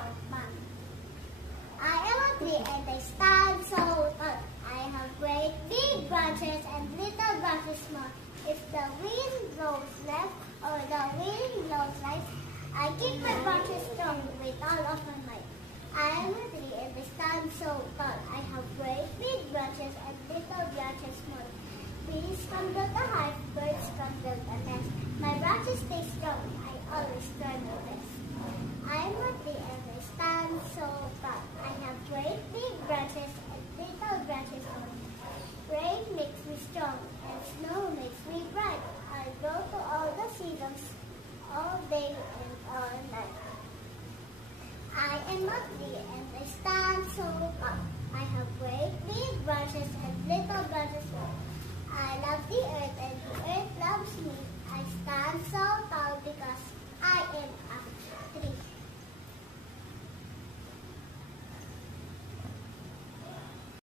of man. I am a tree and I stand so tall. I have great big branches and little branches small. If the wind blows left or the wind blows right, I keep my branches strong with all of my might. I am a tree and I stand so tall. I have great big branches and little branches small. Bees come build a hive, birds come build a nest. My branches stay strong, I always try my best. I am a tree and I stand so tall. I have great big branches and little branches small. Rain makes me strong and snow makes me bright. I go to all the seasons all day and all night. I am a tree and I stand so tall. I have great big branches and little branches small. I love the earth and the earth loves me. I stand so tall because I am